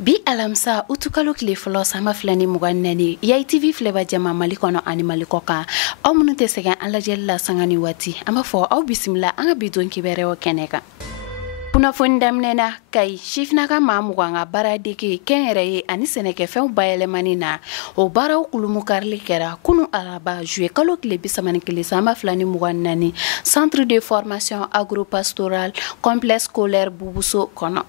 Bi alamsa utukalo kile fɔlɔ sama filani mugan nani YITV filɛba jama Mali kɔnɔ ani Mali kɔ kan aw minnu tɛ sɛgɛn an lajɛli la sanga ni waati an b'a fɔ aw bisimila an ka bi don kibɛrɛw kɛnɛ kan. Kunnafoni daminɛna Kayi sifinaka maa mugan ka baara dege kɛnyɛrɛ ye ani sɛnɛkɛfɛnw bayɛlɛmani na o baaraw kulumu karili kɛra kunu araba juillet kalo tile 31 sama filani mugan nani Centre de formation agropastoral complexe scolaire Bubuso kɔnɔ.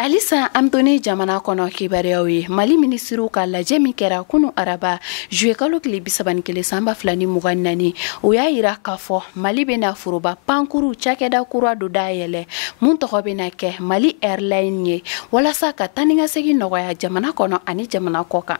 Alisa Amdoni jamana kɔnɔ kibareyaw ye Mali ministru ka lajɛ min kɛra kunu araba juillet kalo tile 31 samba filani mugan nani o y'a yira k'a fɔ Mali bɛna foroba pankuru cakɛda kura do dayɛlɛ mun tɔgɔ bɛna kɛ Mali Airline ye walasa ka tanikasegi nɔgɔya jamana kɔnɔ ani jamana kɔ kan.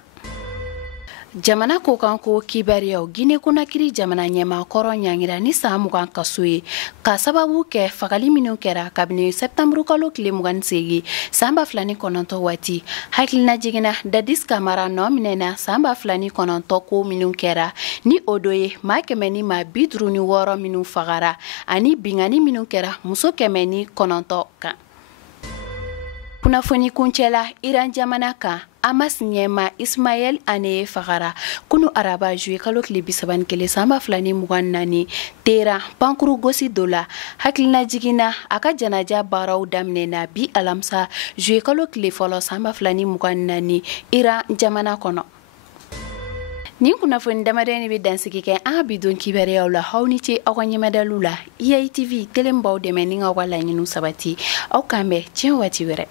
Jamana ko kan ko kibareyaw Guinée Conakry jamana ɲɛma kɔrɔ ɲangira ni san mugan kaso ye ka sababu kɛ fagali minnu kɛra kabini septembre kalo tile 28 san 2009 waati hakilina jiginna Dadis Camara nɔ minɛna san 2009 ko minnu kɛra ni o do ye maa 156 minnu fagara ani bingani minnu kɛra muso 109 kan. Kunnafoni kuncɛla Iran jamana kan Amas ɲɛma Ismaël Haniyeh fagara kunu araba juillet kalo tile 31 san 2024 Tehran pankuru gosi dɔ la hakilina jiginna a ka janaja baaraw daminɛna bi alamisa juillet kalo tile fɔlɔ san 2024 Iran jamana kɔnɔ. Nin kunnafoni damadɔni bɛ dansigi kɛ an ka bidon kibɛrɛyaw la aw ni ce aw ka ɲɛmadalu la YITV telen b'aw dɛmɛ ni aw ka laɲiniw sabati aw k'an bɛn tiɲɛ waati wɛrɛ.